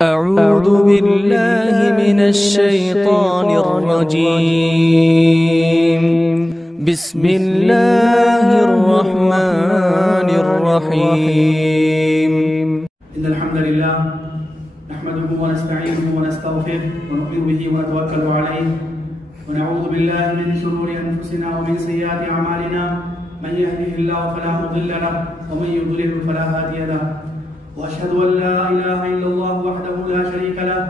أعوذ بالله من الشيطان الرجيم. بسم الله الرحمن الرحيم. إن الحمد لله نحمده ونستعينه ونستغفره ونؤمن به ونتوكل عليه ونعوذ بالله من شرور أنفسنا ومن سيئات أعمالنا. من يهده الله فلا مضل له ومن يضلل فلا هادي له. وأشهد أن لا إله إلا الله وحده لا شريك له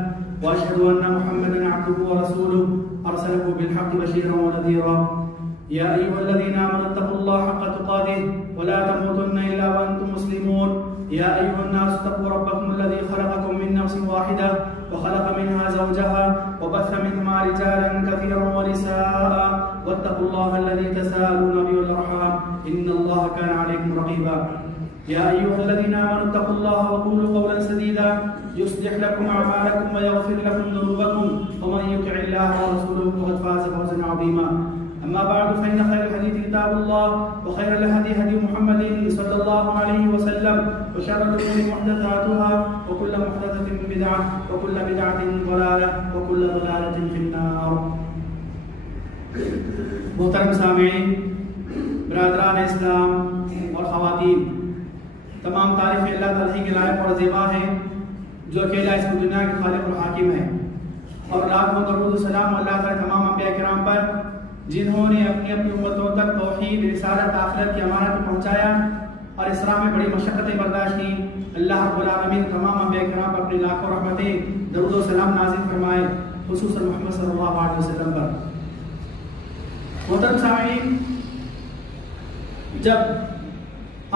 وأشهد أن محمدا عبده ورسوله أرسله بالحق بشيرا ونذيرا. يا أيها الذين آمنوا اتقوا الله حق تقاته ولا تموتن إلا وأنتم مسلمون. يا أيها الناس اتقوا ربكم الذي خلقكم من نفس واحدة وخلق منها زوجها وبث منهما رجالا كثيرا ونساء واتقوا الله الذي تساءلون به والأرحام إن الله كان عليكم رقيبا. يا أيها الذين آمنوا اتقوا الله وقولوا قولا سديدا يصلح لكم أعمالكم ويغفر لكم ذنوبكم ومن يطع الله ورسوله فقد فاز فوزا عظيما. أما بعد فإن خير الحديث كتاب الله وخير الهدي هدي محمد صلى الله عليه وسلم وشر الأمور محدثاتها وكل محدثة بدعة وكل بدعة ضلالة وكل ضلالة في النار. محترم سامعین، برادران اسلام اور خواتین، تمام تعریف اللہ تعالی کے لائق اور زیبا ہے جو اکیلا اس دنیا کے خالق اور حاکم ہے، اور لاکھوں درود و سلام اللہ تعالی تمام انبیاء کرام پر جنہوں نے اپنی اپنی امتوں تک توحید، رسالت، آخرت کی امانت کو پہنچایا اور اسراء میں بڑی مشقتیں برداشت کی. اللہ رب العالمین تمام انبیاء کرام پر اپنی لاکھوں رحمتیں، درود و سلام نازل فرمائے، خصوصاً محمد صلی اللہ علیہ وسلم پر. محترم سامعین، جب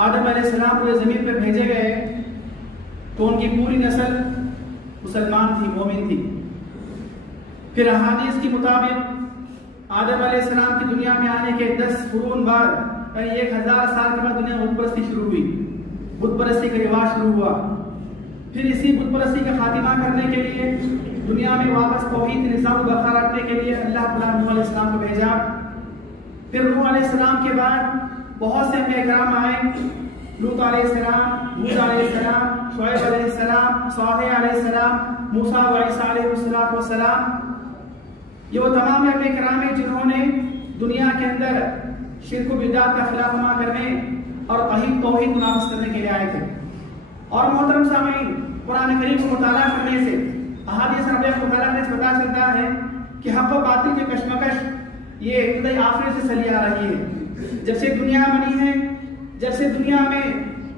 آدم علیہ السلام کو زمین پر بھیجے گئے تو ان کی پوری نسل مسلمان تھی، مومن تھی. پھر احادیث کے مطابق آدم علیہ السلام کی دنیا میں آنے کے 10 قرون بعد، یعنی 1000 سال کے بعد دنیا میں بت پرستی شروع ہوئی، بت پرستی کا رواج شروع ہوا. پھر اسی بت پرستی کا خاتمہ کرنے کے لیے دنیا میں واپس توحید نظام و برقرار رکھنے کے لیے اللہ تعالیٰ نوح علیہ السلام کو بھیجا. پھر نوح علیہ السلام کے بعد بہت سے انبیاء کرام آئے، لوط علیہ السلام، ہود علیہ السلام، شعیب علیہ السلام، صالح علیہ السلام، موسیٰ و عیسیٰ علیہ السلام. یہ وہ تمام انبیاء کرام ہیں جنہوں نے دنیا کے اندر شرک و بدعت کا خلاف عمل کرنے اور توحید کو نافذ کرنے کے لیے آئے تھے. اور محترم سامعین، قرآن کریم کو مطالعہ کرنے سے، احادیث نبویہ کو مطالعہ کرنے سے پتہ چلتا ہے کہ حق و باطل کی کشمکش یہ ابتدائی آخرت سے چلی آ رہی ہے. جب سے دنیا بنی ہے، جب سے دنیا میں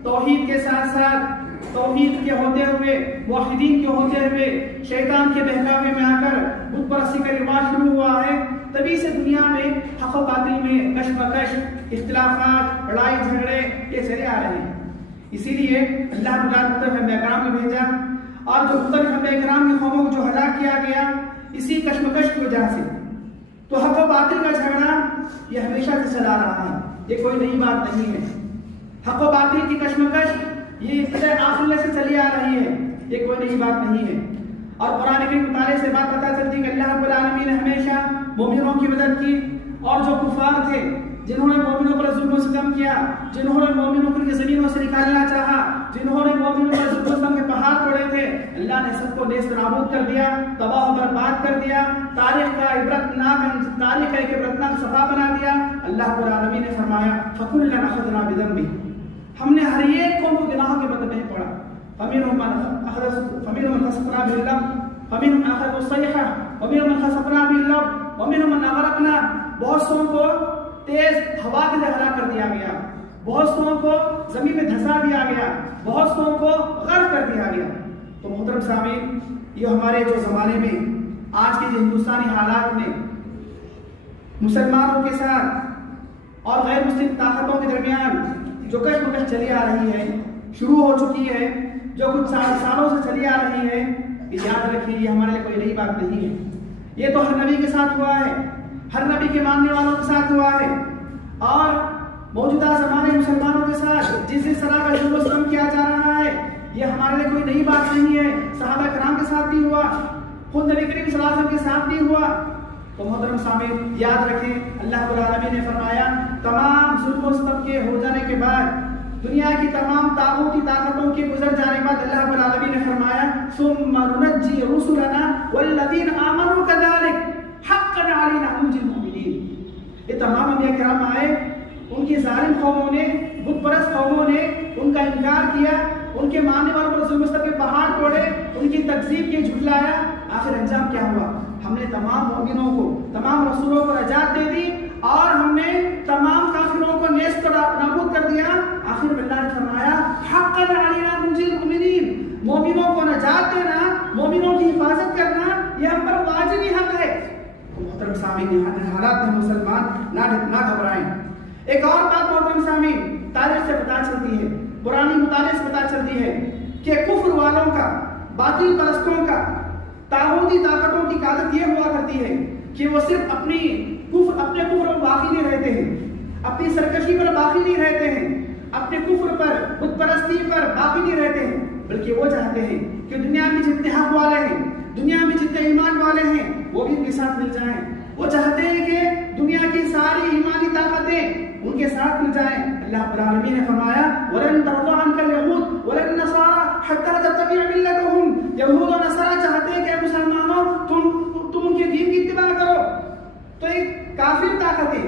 توحید کے ساتھ ساتھ توحید کے ہوتے ہوئے، موحدین کے ہوتے ہوئے شیطان کے بہکاوے میں آ کر بت پرستی کا رواج شروع ہوا ہے، تبھی سے دنیا میں حق و باطل میں کشمکش، اختلافات، لڑائی جھگڑے یہ چلے آ رہے ہیں. اسی لیے اللہ نے مختلف انبیاء کرام کو بھیجا، اور جو مختلف انبیاء کرام کی قوموں کو جو ہلاک کیا گیا اسی کشمکش کی وجہ سے. تو حق و باطل کا جھگڑا یہ ہمیشہ سے چلا رہا ہے، یہ کوئی نئی بات نہیں ہے. حق و باطل کی کشمکش یہ ابتدائی آخرت سے چلی آ رہی ہے، یہ کوئی نئی بات نہیں ہے. اور قرآن کے مطالعے سے بات پتہ چلتی کہ اللہ رب العالمین نے ہمیشہ مومنوں کی مدد کی، اور جو کفار تھے جنہوں نے مومنوں پر ظلم و ستم کیا، جنہوں نے مومنوں کو زمینوں سے نکالنا چاہا، جنہوں نے مومنوں پر ظلم و ستم کے پہاڑ توڑے تھے، اللہ نے سب کو نیست نابود کر دیا، تباہ و برباد کر دیا، تاریخ کا عبرتناک صفحہ بنا دیا. اللہ رب العالمین نے فرمایا فَكُلًّا أَخَذْنَا بِذَنبِهِ، ہم نے ہر ایک قوم کو گناہوں کے بدلے میں پڑا. فَمِنْهُمْ مَنْ خَسَفْنَا بِهِ الْأَرْضَ وَمِنْهُمْ مَنْ أَخَذَتْهُ الصَّيْحَةُ وَمِنْهُمْ مَنْ خَسَفْنَا بِهِ الْأَرْضَ وَمِنْهُمْ مَنْ أَغْرَقْنَا. بہت سو کو تیز ہوا کے ہلاک کر دیا گیا، بہت سو کو زمین میں دھسا دیا گیا، بہت سو کو غرق کر دیا گیا. تو محترم سامعین، یہ ہمارے جو زمانے میں آج کے ہندوستانی حالات میں مسلمانوں کے ساتھ اور غیر مسلم طاقتوں کے درمیان جو کشمکش چلی آ رہی ہے، شروع ہو چکی ہے، جو کچھ سالوں سے چلی آ رہی ہے، یاد رکھیے یہ ہمارے لیے کوئی نئی بات نہیں ہے. یہ تو ہر نبی کے ساتھ ہوا ہے، ہر نبی کے ماننے والوں کے ساتھ ہوا ہے، اور موجودہ زمانے مسلمانوں کے ساتھ جس طرح کا ظلم و ستم کیا جا رہا ہے یہ ہمارے لیے کوئی نئی بات نہیں ہے. صحابہ کرام کے ساتھ بھی ہوا، خود نبی کریم صلی اللہ علیہ وسلم کے ساتھ بھی ہوا. تو محترم سامعین، یاد رکھیں اللہ رب العالمین نے فرمایا تمام ظلم و ستم کے ہو جانے کے بعد دنیا کی تمام طاغوتی طاقتوں کے گزر جانے کے بعد اللہ رب العالمین نے فرمایا ثم ننجی رسلنا والذین آمنوا كذلك حقا علینا ننجی المؤمنین. یہ تمام انبیاء کرام آئے، ان کی ظالم قوموں نے، بت پرست قوموں نے ان کا انکار کیا، ان کے ماننے والوں پر ظلم ستم کے پہاڑ توڑے، ان کی تکذیب کی، جھٹلایا. آخر انجام کیا ہوا؟ ہم نے تمام مومنوں کو، تمام رسولوں کو نجات دے دی اور ہم نے تمام کافروں کو نیست نابود کر دیا. آخر میں اللہ نے فرمایا حقا علینا ننجی المؤمنین، مومنوں کو نجات دینا، مومنوں کی حفاظت کرنا یہ ہم پر واجبی حق ہے. محترم سامعین، حالات میں مسلمان نہ گھبرائیں. ایک اور بات محترم سامعین تاریخ سے پتہ چلتی ہے، پرانی مطالعے سے پتہ چلتی ہے کہ کفر والوں کا، باطل پرستوں کا، طاغوتی طاقتوں کی عادت یہ ہوا کرتی ہے کہ وہ صرف اپنے کفر پر باقی نہیں رہتے ہیں، اپنی سرکشی پر باقی نہیں رہتے ہیں، اپنے کفر پر، بت پرستی پر باقی نہیں رہتے ہیں، بلکہ وہ چاہتے ہیں کہ دنیا میں جتنے حق والے ہیں، دنیا میں جتنے ایمان والے ہیں وہ بھی ان کے ساتھ مل جائیں. وہ چاہتے ہیں کہ دنیا کی ساری ایمانی طاقتیں ان کے ساتھ مل جائیں. اللہ رب العالمین نے فرمایا وَلَن تَرْضَىٰ عَنْكَ الْيَهُودُ وَلَا النَّصَارَىٰ حَتَّىٰ تَتَّبِعَ مِلَّتَهُمْ. یہود و نصارہ چاہتے ہیں کہ مسلمانوں تم ان کے دین کی اتباع کرو. تو ایک کافر طاقتیں،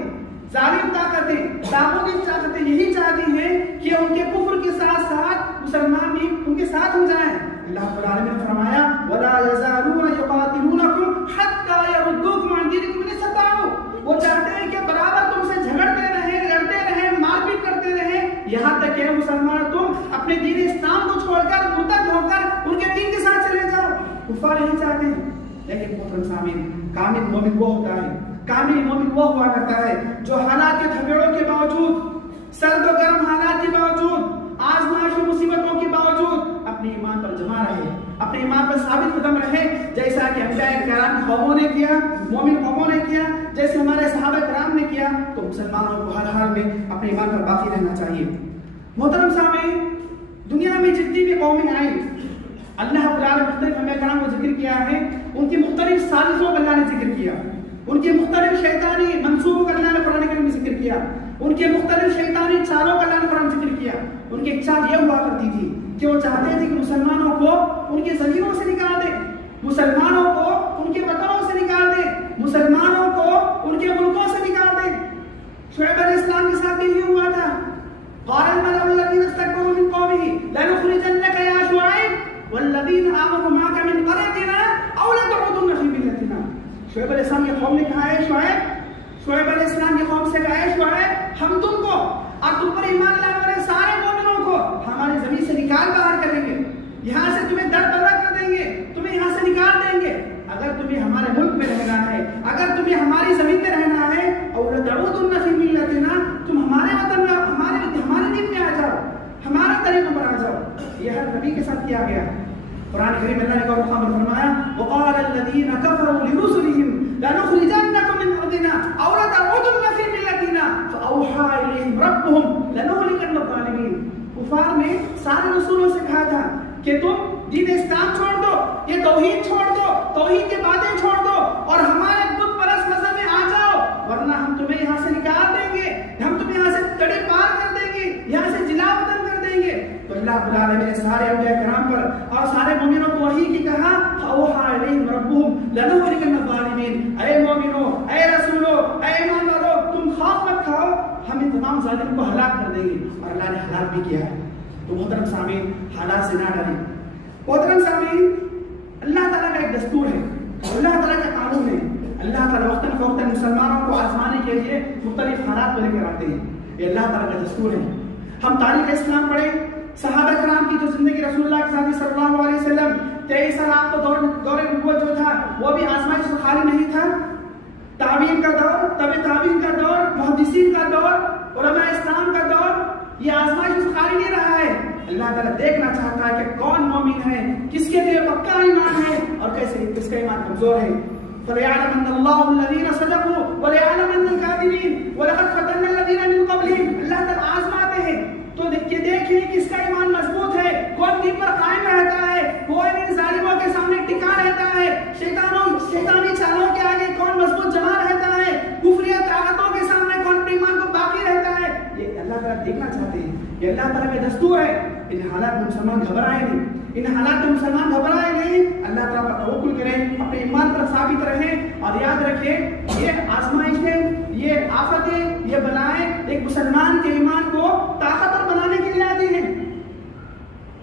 ظالم طاقتیں، طاغوتی طاقتیں یہی چاہتی ہیں کہ ان کے کفر کے ساتھ ساتھ مسلمان بھی ان کے ساتھ ہو جائیں. اللہ رب العالمین نے فرمایا وَلَا يَزَالُونَ يُقَاتِلُونَكُمْ حَتَّىٰ يَرُدُّوكُمْ عَنْ دِينِكُمْ إِنِ اسْتَطَاعُوا. وہ چاہتے ہیں کہ برابر تم سے جھگڑتے رہیں، لڑتے رہیں، مار پیٹ کرتے رہیں، یہاں تک کہ مسلمان تم اپنے دین اسلام کو چھوڑ کر مرتد ہو کر ان کے دین کے ساتھ چلے جاؤ. کفار نہیں چاہتے ہیں. لیکن محترم سامعین، کامل مومن وہ ہوتا ہے، کامل مومن وہ ہوا کرتا ہے جو حالات کے تھپیڑوں کے باوجود، سرد و گرم حالات کے باوجود، آزمائش و مصیبتوں کے باوجود اپنے ایمان پر جمع رہے، اپنے ایمان پر ثابت قدم رہے، جیسا کہ انبیاء کرام کی قوموں نے کیا، مومن قوموں نے کیا، جیسے ہمارے صحابہ کرام نے کیا. تو مسلمانوں کو ہر حال میں اپنے ایمان پر باقی رہنا چاہیے. محترم سامعین، دنیا میں جتنی بھی قومیں آئیں، اللہ رب العالمین نے مختلف انبیاء کرام کو ذکر کیا ہے، ان کی مختلف سازشوں کا اللہ نے ذکر کیا، ان کے مختلف شیطانی منصوبوں کا اللہ نے قرآن کریم میں ذکر کیا، ان کے مختلف شیطانی چالوں کا اللہ نے قرآن ذکر کیا. ان کی ایک چال یہ ہوا کرتی تھی کہ وہ چاہتے تھے کہ مسلمانوں کو ان کے زمینوں سے نکال دیں، مسلمانوں کو ان کے وطنوں سے نکال دیں، مسلمانوں کو ان کے ملکوں سے نکال دیں. شعیب علیہ السلام کے ساتھ یہی ہوا تھا. قال الملأ الذين استكبروا من قومه لنخرجنك يا شعيب والذين آمنوا معك من قريتنا أو لتعودن في ملتنا. شعیب علیہ السلام کی قوم نے کہا ہے شعیب علیہ السلام کی قوم سے کہا ہے شعیب ہم تم کو اور تم پر ایمان لانے والے سارے مومنوں کو ہماری زمین سے نکال باہر کریں گے، یہاں سے تمہیں در بدر کر دیں گے، تمہیں یہاں سے نکال دیں گے. اگر تمہیں ہمارے ملک میں رہنا ہے، اگر تمہیں ہماری زمین میں رہنا ہے، اور لتعودن فی ملتنا، تم ہمارے وطن میں ہمارے دین میں آ جاؤ، ہمارا طریقہ پر آ جاؤ. یہ ہر نبی کے ساتھ کیا گیا. قرآن کریم اللہ نے مقام پر فرمایا وقال الذين كفروا لرسلهم لنخرجنكم من ارضنا او لتعودن في ملتنا فاوحى اليهم ربهم لنهلكن الظالمين. کفار نے سارے رسولوں سے کہا تھا کہ تم دین اسلام چھوڑ دو، یہ توحید چھوڑ دو، توحید کی باتیں چھوڑ دو اور ہمارے بت پرست مذہب میں آ جاؤ، ورنہ ہم تمہیں یہاں سے نکال دیں گے، ہم تمہیں یہاں سے تڑے پار کر دیں گے، یہاں سے جلا وطن کر دیں گے. تو اللہ رب العالمین نے سارے انبیاء کرام پر اور سارے مومنوں کو وحی کی کہا فاوحى اليهم ربهم لنهلكن الظالمين. اے مومنوں، اے رسولوں، اے ایمان والوں، تم خوف مت کھاؤ، ہم ان تمام ظالموں کو ہلاک کر دیں گے. اور اللہ نے ہلاک بھی کیا ہے. تو محترم سامعین، حالات سے نہ ڈریں. محترم سامعین، اللہ تعالیٰ کا ایک دستور ہے، اللہ تعالیٰ کا قانون ہے. اللہ تعالیٰ وقتاً فوقتاً مسلمانوں کو آزمانے کے لیے مختلف حالات کو لے کر آتے ہیں. یہ اللہ تعالیٰ کا دستور ہے. ہم تاریخ اسلام پڑھیں، صحابہ کرام کی جو زندگی رسول اللہ کے ساتھ صلی اللہ علیہ وسلم 23 سال آپ کو دور نبوت جو تھا وہ بھی آزمائش سے خالی نہیں تھا. تابعین کا دور، طبع تابعین کا دور، محدثین کا دور، علماء اسلام کا دور، یہ آزمائش سے خالی نہیں رہا ہے. اللہ تعالیٰ دیکھنا چاہتا ہے کہ کون مومن ہے، کس کے لیے پکا ایمان ہے اور کس کا ایمان کمزور ہے. فَلْيَعْلَمَنَّ اللَّهُ الَّذِينَ صَدَقُوا وَلْيَعْلَمَنَّ الْكَاذِبِينَ وَلَقَدْ فَتَنَّا الَّذِينَ مِن قَبْلِهِمْ. اللہ تعالیٰ آزماتے ہیں تو دیکھیں کس کا ایمان مضبوط ہے، کون دین پر قائم رہتا ہے، کون ان ظالموں کے سامنے ٹکا رہتا ہے، شیطانی چالوں کے آگے کون مضبوط جمع رہتا ہے، کفریہ طاقتوں کے سامنے کون اپنے ایمان کو باقی رہتا ہے. یہ اللہ تعالیٰ دیکھنا چاہتے ہیں. یہ اللہ تعالیٰ کا دستور ہے. ان حالات میں مسلمان گھبرائے نہیں, ان حالات میں مسلمان گھبرائے نہیں, اللہ تعالیٰ پر توکل کریں, اپنے ایمان پر ثابت رہیں اور یاد رکھیں یہ آزمائشیں, یہ آفتیں, یہ بلائیں ایک مسلمان کے ایمان کو طاقتور بنانے کے لیے آتی ہیں.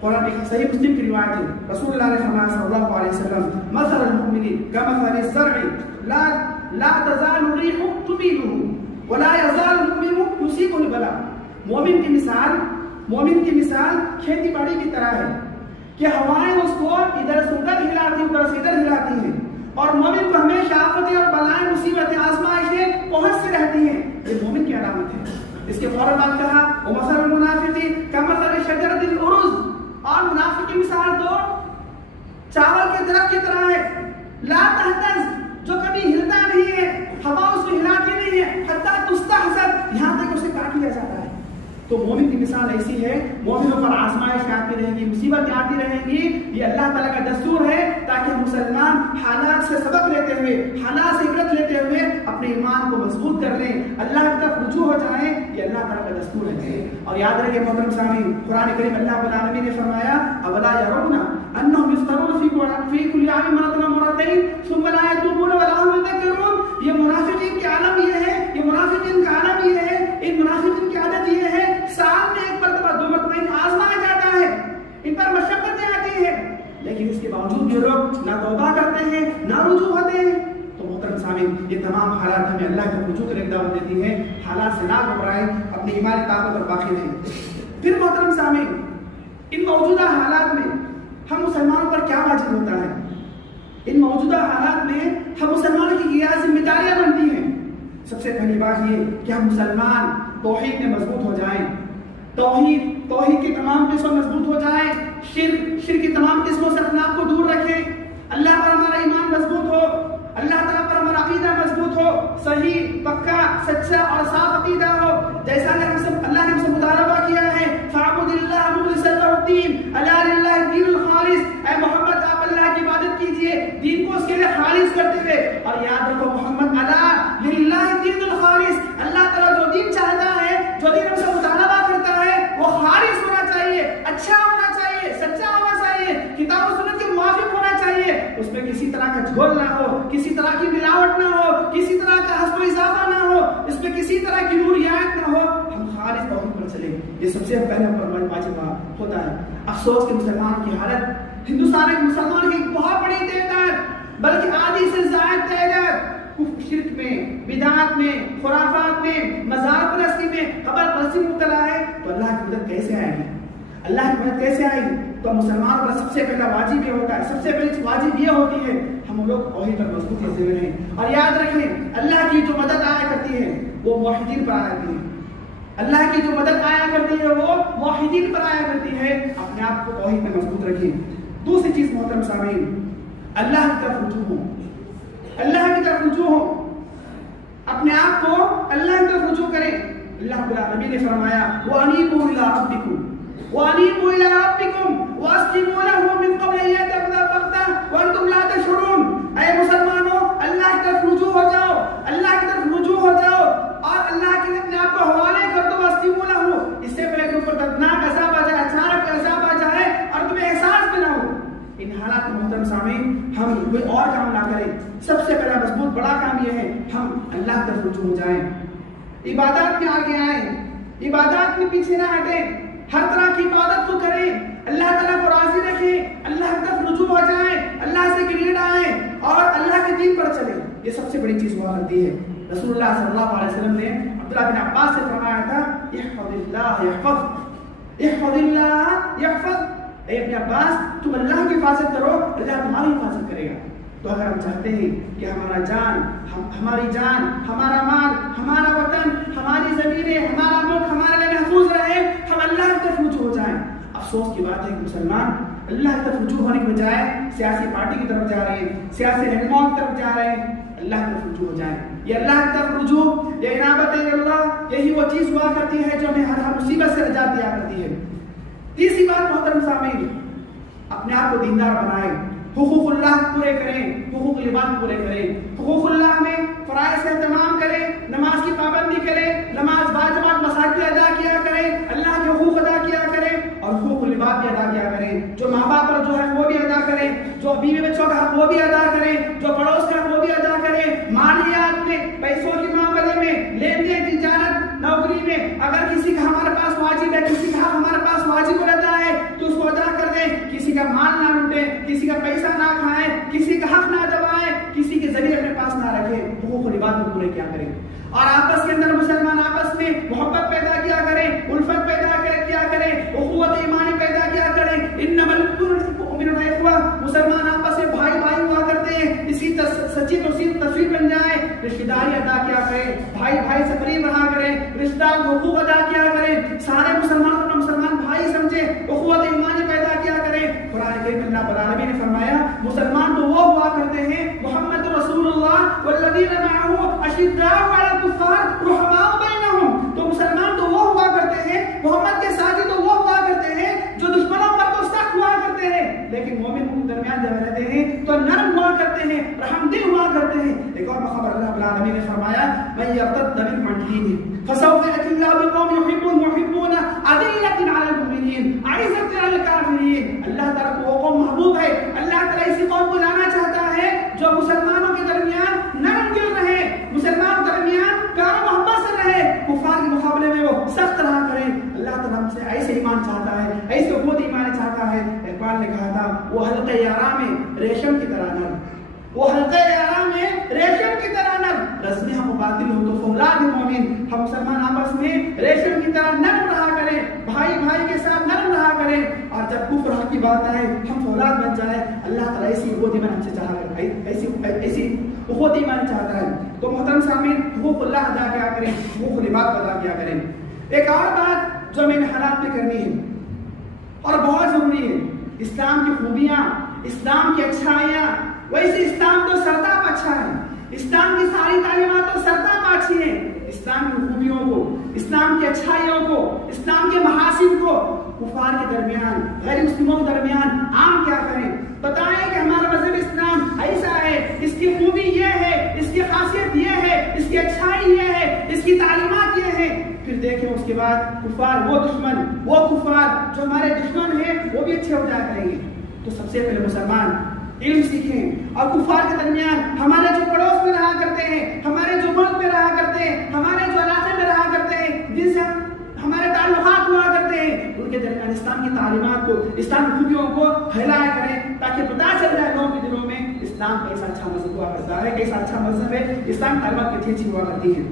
قرآن ایک صحیح مسلم کی روایت ہے, رسول اللہ نے فرمایا صلی اللہ علیہ وسلم مثل المؤمن كمثل الزرع لا تزال الريح تميله ولا يزال المؤمن يصيبه البلاء. مومن کی مثال کھیتی باڑی کی طرح ہے کہ ہوائیں اس کو ادھر سے ادھر ہلاتی, ادھر سے ادھر ہلاتی ہیں, اور مومن کو ہمیشہ آفتیں اور بلائیں, مصیبتیں, آزمائشیں پہنچتی رہتی ہیں. یہ مومن کی علامت ہے. اس کے فوراً بعد کہا ومثل المنافق كمثل شجرة الأرز, اور منافق کی مثال تو چاول کے درخت کی طرح ہے, لا تہتز, جو کبھی ہلتا نہیں ہے, ہوا اس کو ہلاتی نہیں ہے, حتی تستحسد, یہاں تک اسے کاٹ لیا جاتا ہے. تو مومن کی مثال ایسی ہے, مومنوں پر آزمائش آتی رہیں گی, مصیبتیں آتی رہیں گی. یہ اللہ تعالیٰ کا دستور ہے تاکہ مسلمان حالات سے سبق لیتے ہوئے, حالات سے عبرت لیتے ہوئے اپنے ایمان کو مضبوط کر لیں, اللہ کی طرف رجوع ہو جائیں. یہ اللہ تعالیٰ کا دستور ہے. اور یاد رکھیں محترم سامعین, قرآن کریم اللہ رب العالمین نے فرمایا اولا يرون انهم يفطرون في كل عام مرة مرتين ثم لا يتوبون ولا هم يذكرون. یہ منافقین کی عالم یہ ہے, یہ منافقین کا عالم یہ ہے, ان منافقین کی عادت یہ ہے سال میں ایک مرتبہ 2 مرتبہ آزمایا جاتا ہے, ان پر مشقتیں آتی ہیں, لیکن اس کے باوجود یہ لوگ نہ توبہ کرتے ہیں نہ رجوع ہوتے ہیں. تو محترم سامعین, یہ تمام حالات ہمیں اللہ کی رجوع کرنے کی دعوت دیتی ہیں. حالات سے نہ گھبرائیں, اپنی ایمانی طاقت پر باقی رہیں. پھر محترم سامعین, ان موجودہ حالات میں ہم مسلمانوں پر کیا واجب ہوتا ہے؟ ان موجودہ حالات میں ہم مسلمانوں کی کیا ذمہ داریاں بنتی ہیں؟ سب سے پہلی بات یہ کہ ہم مسلمان توحید میں مضبوط ہو جائیں, توحید کی تمام قسموں مضبوط ہو جائیں, شرک کی تمام قسموں سے اپنے آپ کو دور رکھیں, اللہ پر ہمارا ایمان مضبوط ہو, اللہ تعالیٰ پر ہمارا عقیدہ مضبوط ہو, صحیح, پکا, سچا اور صاف عقیدہ ہو, جیسا اللہ نے ہم سے مطالبہ کیا ہے فاعبد اللہ مخلصا لہ الدین الا للہ الدین الخالص. اے محمد آپ اللہ کی عبادت کیجئے, دین کو اس کے لیے خالص کرتے ہوئے. اور یاد رکھو محمد الا للہ الدین الخالص, اللہ تعالیٰ جو دین چاہتا ہے, جو دین ہم سے مطالبہ کرتا ہے وہ خالص ہونا چاہیے, اچھا ہونا چاہیے, سچا ہونا چاہیے, کتاب و سنت کے موافق ہونا چاہیے. اس میں کسی طرح کا جھول نہ ہو, کسی طرح کی ملاوٹ نہ ہو, کسی طرح کا حسب و اضافہ نہ ہو, اس میں کسی طرح کی نوریات نہ ہو. ہم خالص توحید پر چلیں, یہ سب سے پہلے ہم پر واجب ہوتا ہے. افسوس کہ مسلمان کی حالت, ہندوستان کے مسلمان کی بہت بڑی تعداد, بلکہ آدھی سے زائد تعداد شرک میں, بدعات میں, خرافات میں, مزار پرستی میں, قبر پرستی میں مبتلا ہے. تو اللہ کی مدد کیسے آئے گی؟ اللہ کی مدد کیسے آئے گی؟ تو مسلمان پر سب سے پہلا واجب یہ ہوتا ہے, سب سے پہلی واجب یہ ہوتی ہے ہم لوگ توحید پر مضبوطی سے رہیں. اور یاد رکھیں اللہ کی جو مدد آیا کرتی ہے وہ موحدین پر آیا کرتی ہے, اللہ کی جو مدد آیا کرتی ہے وہ موحدین پر آیا کرتی ہے. اپنے آپ کو توحید میں مضبوط رکھیں. دوسری چیز محترم سامعین, اللہ کی طرف رجوع ہو, اللہ کی طرف رجوع ہو, اپنے آپ کو اللہ کی طرف رجوع کریں. اللہ رب العالمین نے فرمایا وَأَنِيبُوا إِلَىٰ رَبِّكُمْ وَأَنِيبُوا إِلَىٰ رَبِّكُمْ وَأَسْلِمُوا لَهُ مِن قَبْلِ أَن يَأْتِيَكُمُ الْعَذَابُ وَأَنْتُمْ لَا تَشْعُرُونَ. اے مسلمانوں, اللہ کی طرف رجوع ہو جاؤ, اللہ کی طرف رجوع ہو جاؤ اور اللہ کے اپنے آپ کو حوالے کر دو. وَأَسْلِمُوا لَهُ, اس سے پہلے کہ اوپر دردناک عذاب آ جائے, اچانک عذاب آ جائے اور تمہیں احساس بھی نہ ہو. ان حالات میں محترم سامعین ہم کوئی اور کام نہ کریں. سب سے پہلا مضبوط بڑا کام یہ ہے ہم اللہ کی طرف رجوع ہو جائیں, عبادات میں آگے آئیں, عبادات میں پیچھے نہ ہٹیں, ہر طرح کی عبادت کو کریں, اللہ تعالیٰ کو راضی رکھیں, اللہ کی طرف رجوع ہو جائیں, اللہ سے گریڈ آئیں اور اللہ کے دین پر چلیں. یہ سب سے بڑی چیز ہوا کرتی ہے. رسول اللہ صلی اللہ علیہ وسلم نے عبداللہ بن عباس سے فرمایا تھا احفظ اللہ یحفظ, احفظ اللہ یحفظ. اے ابن عباس تم اللہ کی حفاظت کرو, اللہ تمہاری حفاظت کرے گا. تو اگر ہم چاہتے ہیں کہ ہماری جان, ہمارا مال, ہمارا وطن, ہماری زمینیں, ہمارا ملک ہمارے لیے محفوظ رہے, ہم اللہ کی طرف رجوع ہو جائیں. افسوس کی بات ہے کہ مسلمان اللہ کی طرف رجوع ہونے کے بجائے سیاسی پارٹی کی طرف جا رہے ہیں, سیاسی رہنماؤں کی طرف جا رہے ہیں. اللہ کی طرف رجوع ہو جائیں. یہ اللہ کی طرف رجوع, یہ انابت اللہ, یہی وہ چیز ہوا کرتی ہے جو ہمیں ہر مصیبت سے نجات دیا کرتی ہے. تیسری بات محترم سامعین, اپنے آپ کو دیندار بنائیں, حقوق اللہ پورے کریں, حقوق العباد پورے کریں. حقوق اللہ میں فرائض کا اہتمام کریں, نماز کی پابندی کریں, نماز باجماعت مساجد ادا کیا کریں, اللہ کے حقوق ادا کیا بچوں کا حق وہ بھی ادا کریں، جو پڑوس کا حق وہ بھی ادا کریں، مالیات میں، پیسوں کے معاملے میں، لین دین تجارت نوکری میں اگر کسی کا ہمارے پاس واجب ہے، کسی کا حق ہمارے پاس واجب رہتا ہے تو اس کو ادا کر دیں، کسی کا مال نہ لوٹیں، کسی کا پیسہ نہ کھائیں، کسی کا حق نہ دبائیں، کسی کے ذریعے اپنے پاس نہ رکھیں، حقوق و لباس کو پورے کیا کریں، اور آپس کے اندر مسلمان آپس میں محبت پیدا کیا کریں، الفت پیدا کیا کریں، اخوت ایمانی پیدا کیا کریں، انما المؤمنون اخوہ، مسلمان آپس میں بھائی بھائی ہوا کرتے ہیں، اس کی سچی تصویر بن جائے، رشتہ داری ادا کیا کریں، بھائی بھائی سے قریب رہا کریں، رشتہ دار حقوق ادا کیا کریں، سارے مسلمان اپنا مسلمان بھائی سمجھے، اخوت ایمانی پیدا کیا کریں۔ قرآن کریم اللہ رب العالمین نے فرمایا مسلمان تو وہ ہوا کرتے ہیں محمد رسول اللہ والذین معه اشداء علی الکفار رحماء بینہم، تو مسلمان تو وہ ہوا کرتے ہیں، محمد کے ساتھی تو وہ ہوا کرتے ہیں جو دشمنوں پر تو سخت ہوا کرتے ہیں لیکن مومن کے درمیان جب رہتے ہیں تو نرم ہوا کرتے ہیں، رحم دل ہوا کرتے ہیں۔ ایک اور خبر اللہ رب العالمین نے فرمایا من یرتد منکم عن دینہ فسوف یأتی اللہ بقوم یحبون اذلۃ علی المؤمنین اعزۃ علی الکافرین، اللہ تعالیٰ کو وہ قوم محبوب ہے، اللہ تعالیٰ اسی قوم کو لانا چاہتا ہے جو مسلمانوں کے درمیان نرم دل رہے، مسلمانوں کے درمیان پیار و محبت سے رہے، کفار کے مقابلے میں وہ سخت رہا کرے۔ اللہ تعالیٰ ہم سے ایسے ایمان چاہتا ہے، ایسے قوت ایمان چاہتا ہے۔ اقبال نے کہا تھا وہ حلقہ یارا میں ریشم کی طرح نرم، وہ حلقہ یارا میں ریشم کی طرح نرم، رزم ہم باطل ہو تو فولاد مومن، ہم مسلمان آپس میں ریشم کی طرح نرم رہا کریں، بھائی بھائی کے ساتھ نرم رہا کریں، اور جب کفر حق کی بات آئے ہم فولاد بن جائے۔ اللہ تعالیٰ ایسی قوت ایمان ہم سے چاہتا ہے، ایسی قوت ایمان چاہتا ہے۔ تو محترم سامعین حقوق اللہ ادا کیا کریں، حقوق لباس ادا کیا کریں۔ ایک اور بات جو میں نے حالات میں کرنی ہے اور بہت ضروری ہے، اسلام کی خوبیاں، اسلام کی اچھائیاں، ویسے اسلام تو سرتاپ اچھا ہے، اسلام کی ساری تعلیمات تو سرتاپ اچھی ہیں، اسلام کی خوبیوں کو، اسلام کی اچھائیوں کو، اسلام کے محاسن کو کفار کے درمیان، غیر مسلموں کے درمیان عام کیا کریں، بتائیں کہ ہمارا مذہب اسلام ایسا ہے، اس کی خوبی یہ ہے، اس کی خاصیت یہ ہے، اس کی اچھائی یہ ہے، اس کی تعلیمات یہ ہے۔ پھر دیکھیں اس کے بعد کفار، وہ دشمن، وہ کفار جو ہمارے دشمن ہیں وہ بھی اچھے ہو جایا کریں گے۔ تو سب سے پہلے مسلمان علم سیکھیں، اور کفار کے درمیان ہمارے جو پڑوس میں رہا کرتے ہیں، ہمارے جو ملک میں رہا کرتے ہیں، ہمارے جو علاقے میں رہا کرتے ہیں، جن سے ہمارے تعلقات ہوا کرتے ہیں، ان کے درمیان اسلام کی تعلیمات کو، اسلام کی خوبیوں کو پھیلایا کریں تاکہ پتہ چل جائے لوگوں کے دلوں میں اسلام کیسا اچھا مذہب ہوا کرتا ہے، کیسا اچھا مذہب ہے، اسلام کی تعلیمات کتنی اچھی ہوا کرتی ہیں۔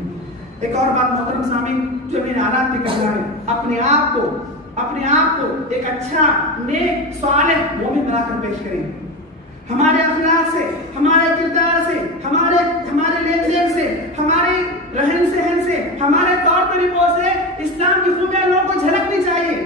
ایک اور بات محترم سامعین جو میں نے آلات میں کہا ہے، اپنے آپ کو ایک اچھا نیک صالح مومن بنا کر پیش کریں، ہمارے اخلاق سے، ہمارے کردار سے، ہمارے لین دین سے، ہمارے رہن سہن سے، ہمارے طور طریقوں سے اسلام کی خوبیاں لوگوں کو جھلکنی چاہیے،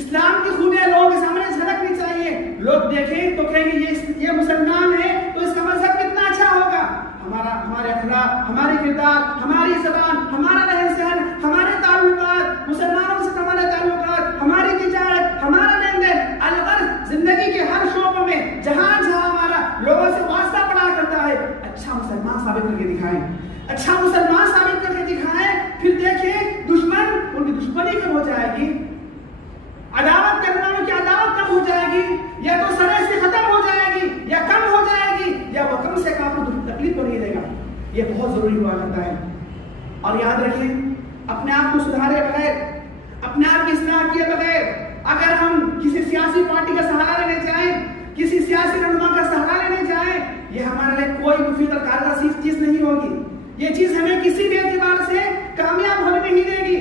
اسلام کی خوبیاں لوگوں کے سامنے جھلکنی چاہیے، لوگ دیکھیں تو کہیں گے یہ مسلمان ہے تو اس کا مذہب کتنا اچھا ہوگا۔ ہمارے اخلاق، ہماری کردار، ہماری زبان، ہمارا رہن سہن، ہمارے تعلقات، مسلمانوں سے ہمارے تعلقات، ہماری تجارت، ہمارا لین دین، الغرض زندگی کے ہر شعبوں میں جہاں ہمارا لوگوں سے واسطہ پڑا کرتا ہے، اچھا مسلمان ثابت کر کے دکھائیں، اچھا مسلمان ثابت کر کے دکھائیں۔ پھر دیکھیں دشمن، ان کی دشمنی کم ہو جائے گی، عداوت کرنے والوں کی عداوت کم ہو جائے گی، یا تو سرے سے ختم ہو جائے گی، یا کم ہو جائے گی، یا وہ کم سے کم تکلیف تو نہیں دے گا۔ یہ بہت ضروری ہوا کرتا ہے۔ اور یاد رکھیں اپنے آپ کو سدھارے بغیر، اپنے آپ کی اصلاح کیے بغیر اگر ہم کسی سیاسی پارٹی کا سہارا لینے جائیں، کسی سیاسی رہنما کا سہارا لینے جائیں، یہ ہمارے لیے کوئی مفید اور کارگر چیز نہیں ہوگی، یہ چیز ہمیں کسی بھی اعتبار سے کامیاب ہونے نہیں دے گی۔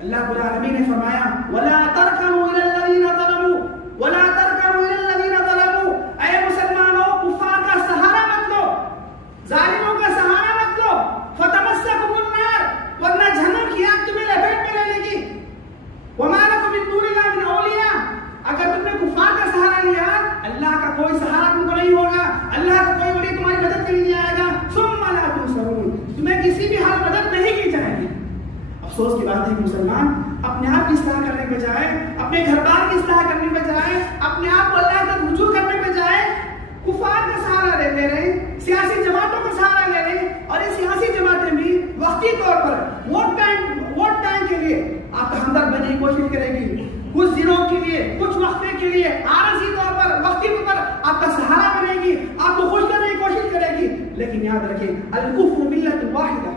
اللہ رب العالمین نے فرمایا وَلَا تَرْكَنُوا إِلَى الَّذِينَ ظَلَمُوا وَلَا تَرْكَنُوا إِلَى الَّذِينَ ظَلَمُوا، اے مسلمانوں کفار کا سہارا مت لو، ظالموں کا سہارا مت لو، فَتَمَسَّكُمُ النَّارُ، ورنہ جہنم کی آگ تمہیں لپیٹ میں لے لے گی، وَمَا لَكُم مِّن دُونِ اللَّهِ مِنْ أَوْلِيَاءَ، اگر تم نے کفار کا سہارا لیا اللہ کا کوئی سہارا تم کو نہیں ہوگا، اللہ کا کوئی ولی تمہاری مدد کے لیے نہیں آئے گا، ثُمَّ لَا تُنصَرُونَ، تمہیں کسی بھی حال مدد نہیں کی جائے گی۔ افسوس کی بات ہے کہ مسلمان اپنے آپ کی اصلاح کرنے کے بجائے، اپنے گھر بار کی اصلاح کرنے کے بجائے، اپنے آپ کو اللہ تک رجوع کرنے کے بجائے کفار کا سہارا لے رہے، سیاسی جماعتوں کا سہارا لے رہے، اور یہ سیاسی جماعتیں بھی وقتی طور پر ووٹ بینک کے لیے آپ کا ہمدرد بننے کی کوشش کرے گی، کچھ دنوں کے لیے، کچھ وقفے کے لیے، عارضی طور پر، وقتی طور پر آپ کا سہارا بنے گی، آپ کو خوش کرنے کی کوشش کرے گی. لیکن یاد رکھیں الکفر ملت واحدہ،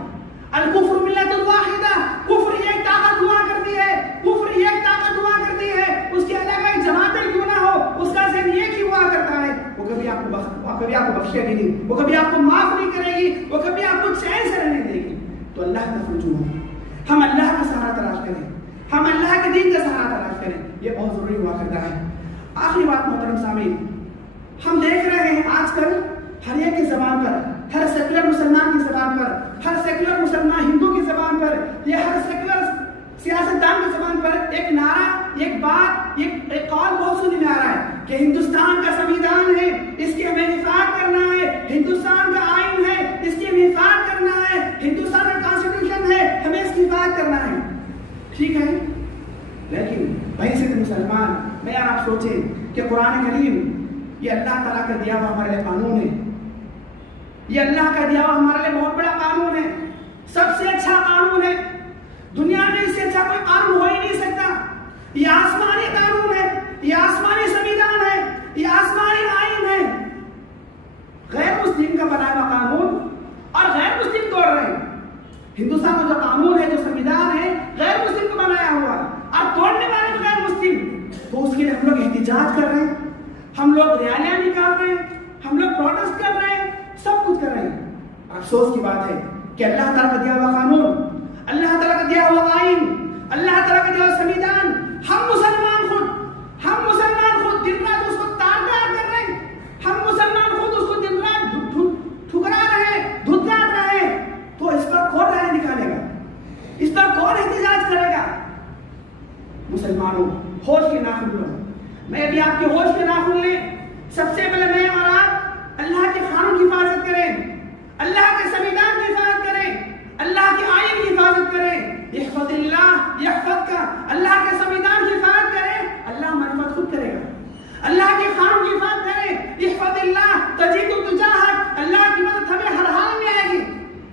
الکفر ملت واحدہ، کفر ایک طاقت ہوا کرتی ہے، کفر ایک طاقت ہوا کرتی ہے. اس کی الگ الگ جماعتیں کیوں نہ ہو، اس کا ذہن ایک ہی ہوا کرتا ہے. وہ کبھی آپ کو بخشے گی نہیں، وہ کبھی آپ کو معاف نہیں کرے گی، وہ کبھی آپ کو چین سے رہنے دے گی. تو اللہ کا رجوع ہے، ہم اللہ کا سہارا تلاش کریں، ہم اللہ کے دین کا سہارا تلاش کریں، یہ بہت ضروری ہوا کرتا ہے. آخری بات محترم سامعین، ہم دیکھ رہے ہیں آج کل ہر ایک کی زبان پر، ہر سیکولر مسلمان کی زبان پر، ہر سیکولر مسلمان ہندو کی زبان پر، یا ہر سیکولر سیاستدان کی زبان پر ایک نعرہ، ایک بات، ایک قول بہت سننے میں آ رہا ہے کہ ہندوستان کا سنویدھان ہے، اس کی ہمیں حفاظت کرنا ہے، ہندوستان کا آئین ہے، اس کی ہمیں حفاظت کرنا ہے، ہندوستان کا کانسٹیٹیوشن ہے، ہمیں اس کی حفاظت کرنا ہے. ٹھیک ہے، لیکن بحیثیت مسلمان میں یار آپ سوچیں کہ قرآن کریم یہ اللہ تعالیٰ کا دیا ہوا ہمارے لیے قانون ہے، یہ اللہ کا دیا ہوا ہمارے لیے بہت بڑا قانون ہے، سب سے اچھا قانون ہے. دنیا میں اس سے اچھا کوئی قانون ہو ہی نہیں سکتا. یہ آسمانی قانون ہے، یہ آسمانی سنویدھان ہے، یہ آسمانی آئین ہے. غیر مسلم کا بنایا ہوا قانون اور غیر مسلم توڑ رہے ہیں. ہندوستان کا جو قانون ہے، جو سنویدھان ہے، غیر مسلم کو بنایا ہوا اور توڑنے والے غیر مسلم. تو اس کے لیے ہم لوگ احتجاج کر رہے ہیں، ہم لوگ ریالیاں نکال رہے ہیں، ہم لوگ پروٹیسٹ کر رہے ہیں، سب کچھ کر رہے ہیں. افسوس کی بات ہے کہ اللہ تعالیٰ کا دیا ہوا قانون، اللہ تعالیٰ کا دیا ہوا آئین، اللہ تعالیٰ کا دیا ہوا سنویدھان، ہم مسلمان خود دن رات اس کو تار کر رہے ہیں، ہم مسلمان خود اس کو دن رات ٹھکرا رہے ہیں، دھتکار رہے ہیں. تو اس پر کون رائے نکالے گا، اس پر کون احتجاج کرے گا؟ مسلمانوں ہوش کے ناخن لو، میں بھی آپ کے ہوش کے ناخن لیں. سب سے پہلے میں اور آپ اللہ کے قانون کی حفاظت کریں، اللہ کے سنویدھان کی حفاظت کریں، اللہ کے آئین کی حفاظت کریں. احفظ اللہ یحفظ کا، اللہ کے سنویدھان کی حفاظت کریں، اللہ ہماری مدد خود کرے گا. اللہ کے قانون کی حفاظت کریں، احفظ اللہ تجد تجاہک، اللہ کی مدد ہمیں ہر حال میں آئے گی.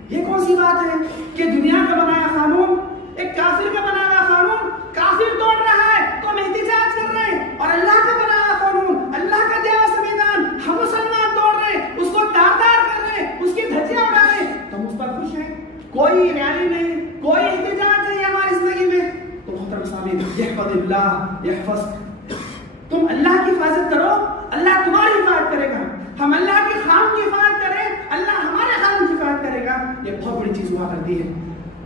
یہ کون سی بات ہے کہ دنیا کا بنایا قانون، ایک کافر کا بنایا قانون کافر توڑ رہا ہے تو ہم احتجاج کر رہے ہیں، اور اللہ کا بنایا قانون، اللہ کا دیا سنویدھان ہم مسلمان توڑ رہے ہیں، اس کو تار کر رہے ہیں، اس کی دھجیاں اڑا رہے ہیں، تو ہم اس پر خوش ہیں. کوئی ریالی نہیں، کوئی احتجاج نہیں ہماری زندگی میں. تو محترم سامعین، یحفظ اللہ یحفظ، تم اللہ کی حفاظت کرو، اللہ تمہاری حفاظت کرے گا. ہم اللہ کے قانون کی حفاظت کریں، اللہ ہمارے قانون کی حفاظت کرے گا. یہ بہت بڑی چیز ہوا کرتی ہے،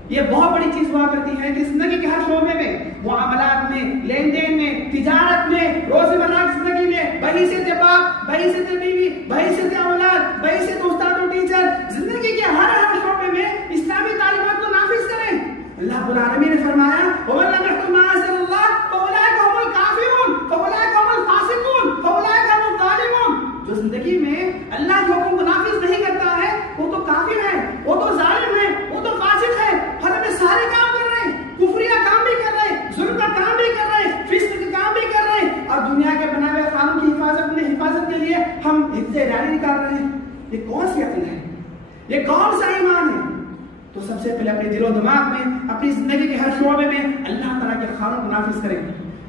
یہ بہت بڑی چیز ہوا کرتی ہے کہ زندگی کے ہر شعبے میں، معاملات میں، لین دین میں، تجارت میں، روزمرہ کی زندگی میں، بحیثیت باپ، بحیثیت بیوی، بحیثیت اولاد، بحیثیت استاد و ٹیچر، زندگی کے ہر شعبے میں اسلامی تعلیمات کو نافذ کریں. اللہ رب العالمین نے فرمایا وَمَن لَّمْ يَحْكُم مَّا أَنزَلَ اللَّهُ فَأُولَٰئِكَ هُمُ الْكَافِرُونَ فَأُولَٰئِكَ هُمُ الْفَاسِقُونَ فَأُولَٰئِكَ هُمُ الظَّالِمُونَ. جو زندگی میں اللہ کے حکم کو نافذ نہیں کرتا ہے وہ تو کافر ہے، وہ تو ظالم ہے، وہ تو فاسق ہے. اور ہمیں سارے کام کر رہے ہیں، کفریہ کام بھی کر رہے ہیں، ظلم کا کام بھی کر رہے ہیں، فسق کا کام بھی کر رہے ہیں، اور دنیا کے بنائے ہوئے قانون کی حفاظت کے لیے ہم حفظ ریالی نکال رہے ہیں. یہ کون سی عقل ہے، یہ کون سا ایمان ہے؟ تو سب سے پہلے اپنے دل و دماغ میں، اپنی زندگی کے ہر شعبے میں اللہ تعالیٰ کے قانون کو نافذ کریں.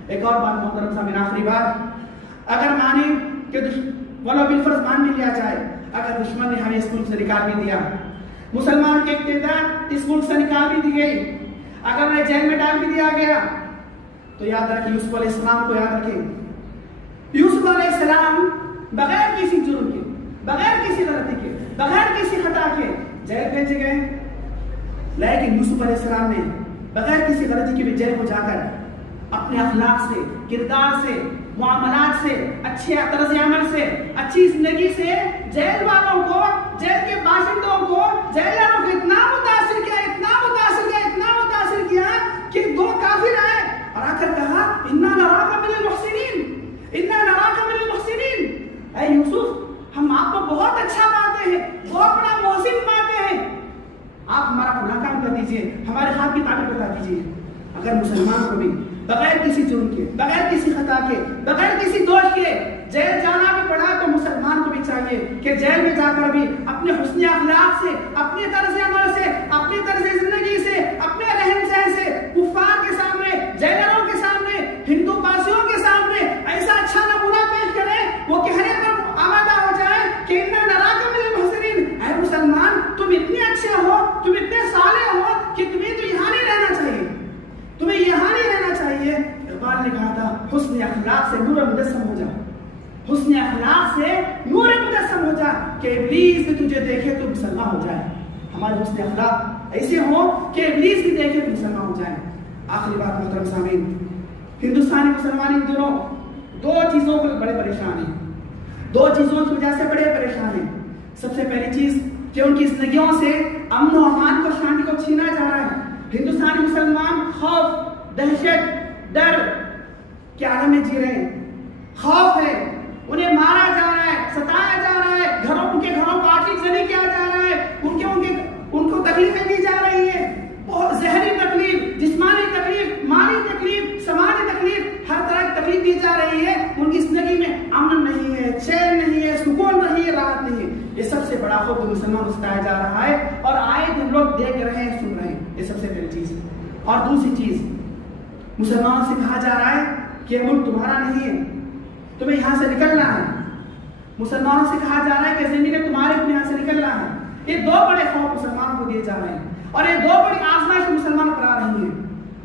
ایک اور بات محترم صاحب، آخری بات، اگر مانیں کہ ولو بالفرض مان بھی لیا جائے، اگر دشمن نے ہمیں اس ملک سے نکال بھی دیا، مسلمان کے اقتدار اس ملک سے نکال بھی دی گئی، اگر انہیں جیل میں ڈال بھی دیا گیا، تو یاد رکھیں یوسف علیہ السلام کو یاد رکھیں. یوسف علیہ السلام بغیر کسی جرم کے، بغیر کسی غلطی کے، بغیر کسی خطا کے جیل بھیجے گئے. لیکن یوسف علیہ السلام نے بغیر کسی غلطی کے بھی جیل کو جا کر اپنے اخلاق سے، کردار سے، معاملات سے، اچھے طرز عمل سے، اچھی زندگی سے جیل والوں کو، جیل کے باشندوں کو، جیلروں کو اتنا متاثر کیا، اتنا متاثر کیا، اتنا متاثر کیا کہ دو کافر آئے اور آ کر کہا اِنَّا نَرَاكَ مِنَ الْمُحْسِنِينَ، اِنَّا نَرَاكَ مِنَ الْمُحْسِنِينَ. اے یوسف، ہم آپ کو بہت اچھا پاتے ہیں، بہت بڑا محسن پاتے ہیں، آپ ہمارا کھلا کام کر دیجئے، ہمارے خواب کی تعبیر بتا دیجئے. اگر مسلمان کو بھی بغیر کسی جرم کے، بغیر کسی خطا کے، بغیر کسی دوش کے جیل جانا بھی پڑا تو مسلمان کو بھی چاہیے کہ جیل میں جا کر بھی اپنے حسن اخلاق سے، اپنے طرز عمل سے، اپنے طرز زندگی سے، اپنے رہن سہن سے کفار کے سامنے، جیلروں کے سامنے، ہندو پاسیوں کے سامنے ایسا اچھا نمونہ پیش کرے، وہ کہنے پر کہ ابلیس بھی تجھے دیکھے تو مسلمان ہو جائے. ہمارے حسن اخلاق ایسے ہوں کہ ابلیس بھی دیکھے تو مسلمان ہو جائے. آخری بات محترم سامعین، ہندوستانی مسلمان ان دنوں دو چیزوں کو بڑے پریشان ہیں، دو چیزوں کی وجہ سے بڑے پریشان ہیں. سب سے پہلی چیز کہ ان کی زندگیوں سے امن و امان کو شانتی کو چھینا جا رہا ہے. ہندوستانی مسلمان خوف، دہشت، ڈر کے عالم میں جی رہے ہیں. خوف ہے، انہیں مارا جا رہا ہے، ستایا جا رہا ہے، ان کے گھروں کو آتش زنی کیا جا رہا ہے، ان کو تکلیفیں دی جا رہی ہیں. بہت ذہنی تکلیف، جسمانی تکلیف، مالی تکلیف، سماجی تکلیف، ہر طرح کی تکلیف دی جا رہی ہے. ان کی زندگی میں امن نہیں ہے، چین نہیں ہے، سکون نہیں ہے، راحت نہیں ہے. یہ سب سے بڑا خوف مسلمان کو ستایا جا رہا ہے اور آئے دن لوگ دیکھ رہے ہیں، سن رہے ہیں. یہ سب سے پہلی چیز. اور دوسری چیز، مسلمانوں سے کہا جا رہا ہے کہ ملک تمہارا نہیں ہے، تمہیں یہاں سے نکلنا ہے. مسلمانوں سے کہا جا رہا ہے کہ زمینیں تمہارے، تمہیں یہاں سے نکلنا ہے. یہ دو بڑے خوف مسلمانوں کو دیے جا رہے ہیں اور یہ دو بڑی آزمائش مسلمانوں پر آ رہی ہیں.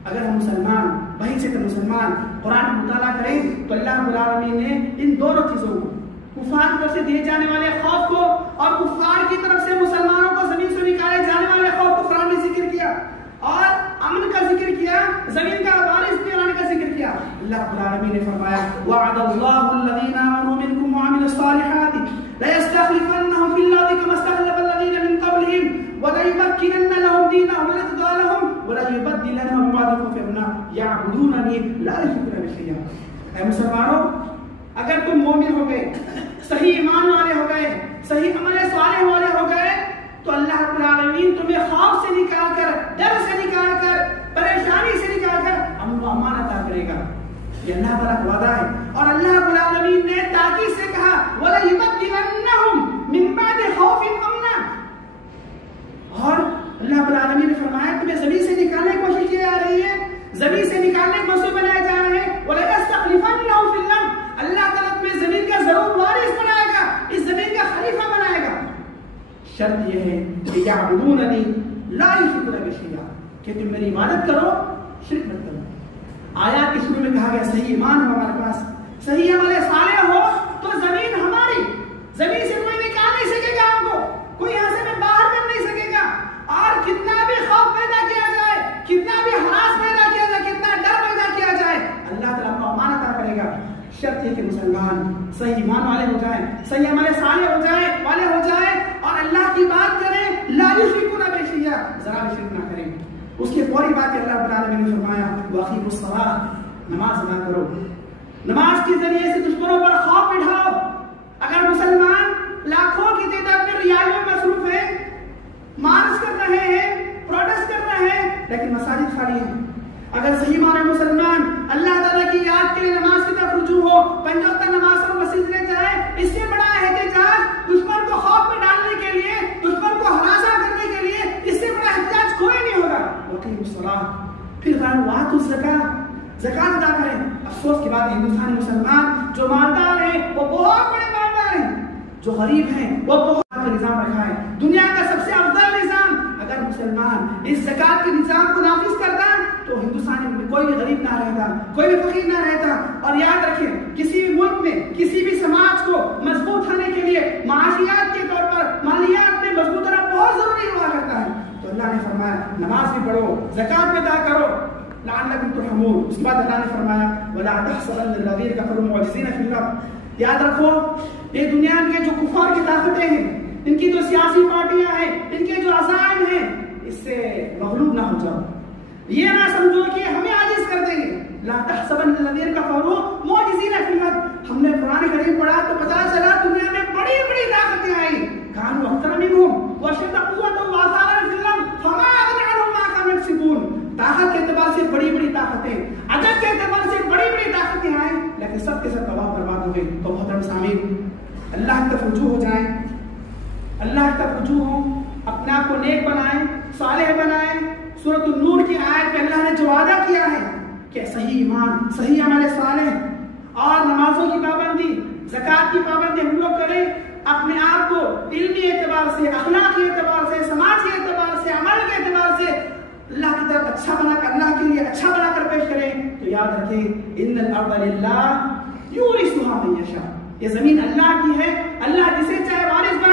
اگر ہم مسلمان وہیں سے مسلمان قرآن کا مطالعہ کریں تو اللہ رب العالمین نے ان دونوں چیزوں کو، کفار کی طرف سے دیے جانے والے خوف کو اور کفار کی طرف سے مسلمانوں کو زمین سے نکالے جانے والے خوف کو قرآن میں ذکر کیا اور امن کا ذکر کیا، زمین کا وارث بنانے کا ذکر کیا. اللہ رب العالمین نے فرمایا وعد اللہ الذین آمنوا منکم وعملوا الصالحات ليستخلفنهم في الارض كما استخلف الذين من قبلهم وليمكنن لهم دينهم الذي ارتضى لهم وليبدلنهم من بعد خوفهم امنا يعبدونني لا يشركون بي شيئا. اے مسلمانوں، اگر تم مومن ہو گئے، صحیح ایمان والے ہو گئے، صحیح عمل صالح والے ہو گئے تو اللہ رب العالمین تمہیں خوف سے نکال کر، ڈر سے نکال کر، پریشانی سے نکال کر امن و امان عطا کرے گا. یہ اللہ تعالیٰ کا وعدہ ہے. اور اللہ رب العالمین نے تاکید سے کہا وَلَيُبَدِّلَنَّهُمْ مِن بَعْدِ خَوْفِهِمْ أَمْنًا. اور اللہ رب العالمین نے فرمایا تمہیں زمین سے نکالنے کی کوشش کی جا رہی ہے، زمین سے نکالنے کے منصوبے بنائے جا رہے ہیں. وَلَيَسْتَخْلِفَنَّهُمْ فِي الْأَرْضِ. اللہ تعالیٰ تمہیں زمین کا ضرور وارث بنائے گا، اس زمین کا خلیفہ بنائے گا. شرط یہ ہے کہ یعبدوننی لا یشرکون بی شیئا، کہ تم میری عبادت کرو، شرک مت کرو. آیات کے شروع میں کہا گیا صحیح ایمان ہو ہمارے پاس، صحیح عمل صالح ہو تو زمین ہماری، زمین سے کوئی نکال نہیں سکے گا ہم کو، کوئی یہاں سے ہمیں باہر کر نہیں سکے گا. اور کتنا بھی خوف پیدا کیا جائے، کتنا بھی ہراس پیدا کیا جائے، کتنا ڈر پیدا کیا جائے، اللہ تعالیٰ کو امان عطا کرے گا. شرط ہے کہ مسلمان صحیح ایمان والے ہو جائیں، صحیح عمل صالح والے ہو جائیں اور اللہ کی بات کریں، لا یشرکون بی شیئا، ذرا بھی شرک نہ کریں. اس کے فوری بات اللہ رب العالمین نے فرمایا وَأَقِیمُوا الصَّلَاةَ، نماز ادا کرو. نماز کے ذریعے سے دشمنوں پر خوف بٹھاؤ. اگر مسلمان لاکھوں کی تعداد میں ریالیوں میں مصروف ہیں، مارچ کر رہے ہیں، پروٹیسٹ کر رہے ہیں، لیکن مساجد خالی ہیں. اگر صحیح معنی مسلمان اللہ تعالیٰ کی یاد کے لیے نماز کی طرف رجوع ہو، 5 وقت نماز پر مسجد لے جائے، اس سے بڑا احتجاج دشمن کو خوف میں ڈالنے کے لیے، دشمن کو ہراساں کرنے کے لیے، اس سے بڑا احتجاج کوئی نہیں ہوگا. وَأَقِیمُوا الصَّلَاةَ، پھر وَآتُوا الزَّکَاةَ، زکات ادا کریں. افسوس کی بات ہے ہندوستانی مسلمان جو مالدار ہیں وہ بہت بڑے مالدار ہیں، جو غریب ہیں وہ بہت کا نظام رکھا ہے، دنیا کا سب سے افضل نظام. اگر مسلمان اس زکات کے نظام کو نافذ کرتا تو ہندوستان میں کوئی بھی غریب نہ رہتا، کوئی بھی فقیر نہ رہتا. اور یاد رکھیں کسی بھی ملک میں کسی بھی سماج کو مضبوط ہونے کے لیے معاشیات کے طور پر مالیات میں مضبوط ہونا بہت ضروری ہوا کرتا ہے. تو اللہ نے فرمایا نماز بھی پڑھو، زکات بھی ادا کرو لعلکم ترحمون. اس کے بعد اللہ نے فرمایا ولا تحسبن الذین کفروا معجزین فی الارض. یاد رکھو یہ دنیا کے جو کفار کی طاقتیں ہیں، ان کی جو سیاسی پارٹیاں ہیں، ان کے جو عزائم ہیں، اس سے مغلوب نہ ہو جاؤ. یہ نہ سمجھو کہ ہمیں عاجز کر دیں گے. لا تحسبن الذین کفروا معجزین فی الارض. ہم نے قرآن کریم پڑھا تو پتہ چلا دنیا میں بڑی بڑی طاقتیں آئیں. کانوا اکثر منہم واشد قوۃ واثارا فی الارض فما اغنی عنہم ما کانوا یکسبون. طاقت کے اعتبار سے بڑی بڑی طاقتیں، عدد کے اعتبار سے بڑی بڑی طاقتیں آئیں، لیکن سب کے سب تباہ برباد ہو گئی. تو محترم سامعین، اللہ کی طرف رجوع ہو جائیں، اللہ کی طرف رجوع ہوں، اپنے آپ کو نیک بنائیں، صالح بنائیں. سورۃ النور کی آیت میں اللہ نے جو وعدہ کیا ہے کہ صحیح ایمان، صحیح عمل صالح اور نمازوں کی پابندی، زکات کی پابندی ہم لوگ کریں. اپنے آپ کو علمی اعتبار سے، اخلاقی اعتبار سے، سماجی اعتبار سے، عمل کے اعتبار سے اللہ کی طرف اچھا بنا کر، اللہ کے لیے اچھا بنا کر پیش کریں. تو یاد رکھیں ان الارض للہ یورثها من یشاء. یہ زمین اللہ کی ہے، اللہ جسے چاہے وارث بنا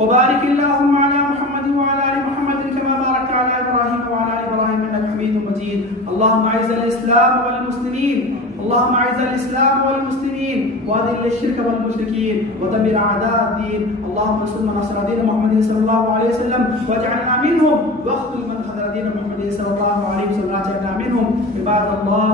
وبارك اللهم على محمد وعلى ال محمد كما باركت على ابراهيم وعلى ال ابراهيم انك حميد مجيد. اللهم اعز الاسلام والمسلمين اللهم اعز الاسلام والمسلمين واذل الشرك والمشركين ودمر اعداء الدين. اللهم انصر من نصر دين محمد صلى الله عليه وسلم واجعلنا منهم واخذل من خذل دين محمد صلى الله عليه وسلم واجعلنا منهم. عباد الله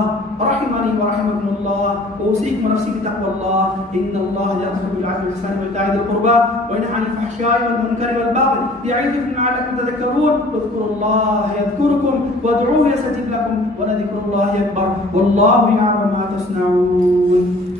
رحمني ورحمكم الله اوصيكم ونفسي بتقوى الله ان الله يأمر بالعدل والإحسان وإيتاء ذي القربى وينهى عن الفحشاء والمنكر والبغي يعظكم لعلكم تذكرون. اذكروا الله يذكركم وادعوه يستجب لكم ولذكر الله أكبر والله يعلم ما تصنعون.